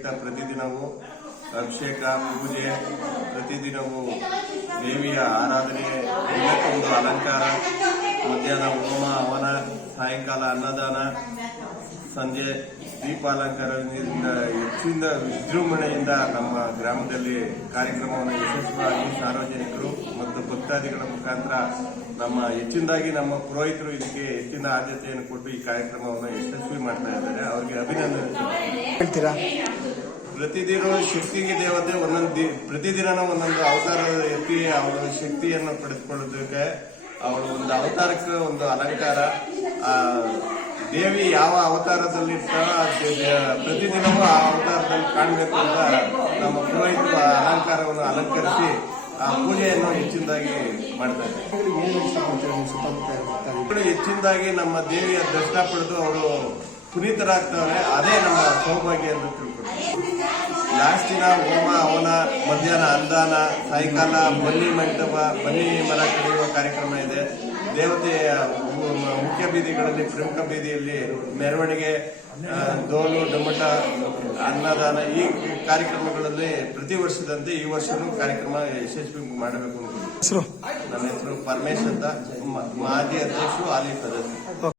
ಪ್ರಯುಕ್ತ ಪ್ರತಿದಿನವೂ ಅಭಿಷೇಕ ಪೂಜೆ, ಪ್ರತಿದಿನವೂ ದೇವಿಯ ಆರಾಧನೆ, ದಿನಕ್ಕೊಂದು ಅಲಂಕಾರ, ಮಧ್ಯಾಹ್ನ ಹೋಮ ಹವನ, ಸಾಯಂಕಾಲ ಅನ್ನದಾನ, ಸಂಜೆ ದೀಪಾಲಂಕಾರದಿಂದ ಹೆಚ್ಚಿನ ವಿಜೃಂಭಣೆಯಿಂದ ನಮ್ಮ ಗ್ರಾಮದಲ್ಲಿ ಕಾರ್ಯಕ್ರಮವನ್ನು ಯಶಸ್ವಿಯಾಗಿ ಸಾರ್ವಜನಿಕರು ಮತ್ತು ಭಕ್ತಾದಿಗಳ ಮುಖಾಂತರ ಹೆಚ್ಚಿನದಾಗಿ ನಮ್ಮ ಪುರೋಹಿತರು ಇದಕ್ಕೆ ಹೆಚ್ಚಿನ ಆದ್ಯತೆಯನ್ನು ಕೊಟ್ಟು ಈ ಕಾರ್ಯಕ್ರಮವನ್ನು ಯಶಸ್ವಿ ಮಾಡ್ತಾ ಇದ್ದಾರೆ. ಅವರಿಗೆ ಅಭಿನಂದನೆ ಹೇಳ್ತೀರಾ? ಪ್ರತಿದಿನ ಶಕ್ತಿಗೆ ದೇವತೆ ಪ್ರತಿದಿನ ಒಂದೊಂದು ಅವತಾರ ಎತ್ತಿ ಅವರ ಶಕ್ತಿಯನ್ನು ಪಡೆದುಕೊಳ್ಳೋದಕ್ಕೆ ಅವಳು ಒಂದು ಅವತಾರಕ್ಕೆ ಒಂದು ಅಲಂಕಾರ, ದೇವಿ ಯಾವ ಅವತಾರದಲ್ಲಿ ಪ್ರತಿದಿನವೂ ಆ ಅವತಾರದಲ್ಲಿ ಕಾಣಬೇಕು ಅಂತ ನಮ್ಮ ಪುರೋಹಿತರು ಅಲಂಕಾರವನ್ನು ಅಲಂಕರಿಸಿ ಆ ಪೂಜೆಯನ್ನು ಹೆಚ್ಚಿನದಾಗಿ ಮಾಡ್ತಾರೆ. ಹೆಚ್ಚಿನದಾಗಿ ನಮ್ಮ ದೇವಿಯ ದರ್ಶನ ಪಡೆದು ಅವರು ಪುನೀತರಾಗ್ತವ್ರೆ. ಅದೇ ನಮ್ಮ ಸೌಭಾಗ್ಯ ಎಂದು ತಿಳ್ಕೊಳ್ತಾರೆ. ಲಾಸ್ಟ್ ದಿನ ಹೋಮ ಹವನ, ಮಧ್ಯಾಹ್ನ ಅನ್ನದಾನ, ಸಾಯಂಕಾಲ ಬನ್ನಿ ಮಂಟಪ, ಬನ್ನಿ ಮರ ಕಡಿಯುವ ಕಾರ್ಯಕ್ರಮ ಇದೆ. ದೇವತೆಯ ಮುಖ್ಯ ಬೀದಿಗಳಲ್ಲಿ, ಪ್ರಮುಖ ಬೀದಿಯಲ್ಲಿ ಮೆರವಣಿಗೆ, ಡೋಲು ಡಮಟ, ಅನ್ನದಾನ, ಈ ಕಾರ್ಯಕ್ರಮಗಳಲ್ಲಿ ಪ್ರತಿ ವರ್ಷದಂತೆ ಈ ವರ್ಷನೂ ಕಾರ್ಯಕ್ರಮ ಯಶಸ್ವಿ ಮಾಡಬೇಕು ಅಂತ. ನನ್ನ ಹೆಸರು ಪರಮೇಶ್ ಅಂತ, ಮಾಜಿ ಅಧ್ಯಕ್ಷರು, ಹಾಲಿ ಸದಸ್ಯರು.